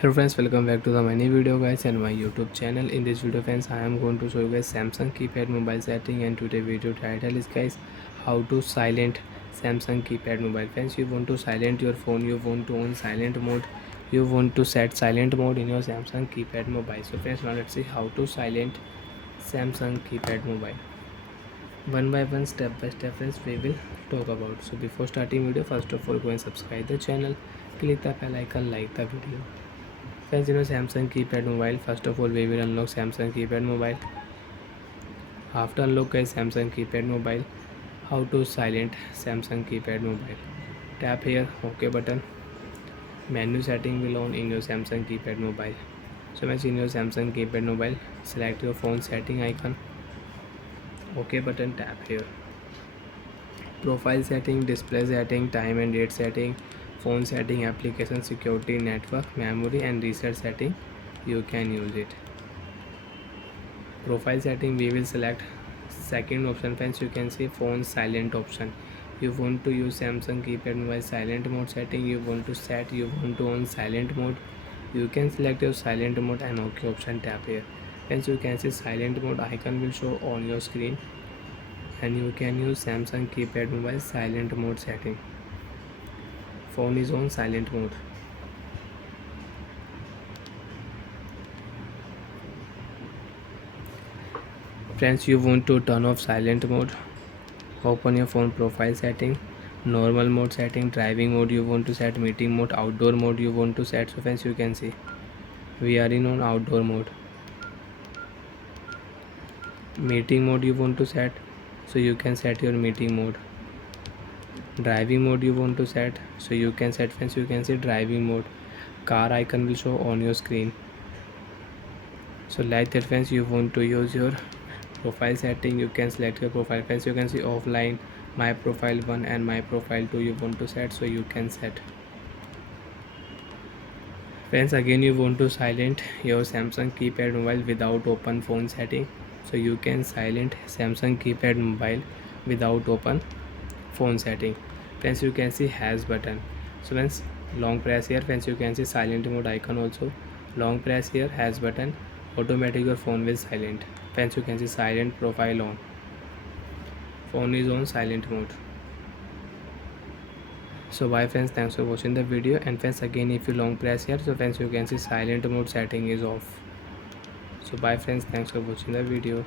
Hello friends, welcome back to the mini video guys and my YouTube channel. In this video friends, I am going to show you guys Samsung keypad mobile setting, and today video title is guys how to silent Samsung keypad mobile. Friends, you want to silent your phone, you want to on silent mode, you want to set silent mode in your Samsung keypad mobile. So friends, now let's see how to silent Samsung keypad mobile. One by one, step by step friends, we will talk about. So before starting video, first of all go and subscribe the channel, click the bell icon, like the video. Friends, Samsung keypad mobile. First of all, we will unlock Samsung keypad mobile. After unlock guys Samsung keypad mobile, how to silent Samsung keypad mobile? Tap here OK button. Menu setting will on in your Samsung keypad mobile. So once in your Samsung keypad mobile, select your phone setting icon. OK button, tap here. Profile setting, display setting, time and date setting, phone setting, application security, network, memory and reset setting. You can use it. Profile setting, we will select second option. Friends, you can see phone silent option. You want to use Samsung keypad mobile silent mode setting, you want to on silent mode, you can select your silent mode and OK option, tap here. Friends, you can see silent mode icon will show on your screen and you can use Samsung keypad mobile silent mode setting. Phone is on silent mode. Friends, you want to turn off silent mode, open your phone profile setting, normal mode setting, driving mode you want to set, meeting mode, outdoor mode you want to set. So friends, you can see we are in on outdoor mode. Meeting mode you want to set, so you can set your meeting mode. Driving mode you want to set, so you can set. Friends, you can see driving mode, car icon will show on your screen. So like that friends, you want to use your profile setting, you can select your profile. Friends, you can see offline, my profile 1 and my profile 2 you want to set, so you can set. Friends, again you want to silent your Samsung keypad mobile without open phone setting, so you can silent Samsung keypad mobile without open phone setting. Friends, you can see hash button. So friends, long press here. Friends, you can see silent mode icon also. Long press here, hash button, automatic your phone will silent. Friends, you can see silent profile on. Phone is on silent mode. So bye friends, thanks for watching the video. And friends, again if you long press here, so friends you can see silent mode setting is off. So bye friends, thanks for watching the video.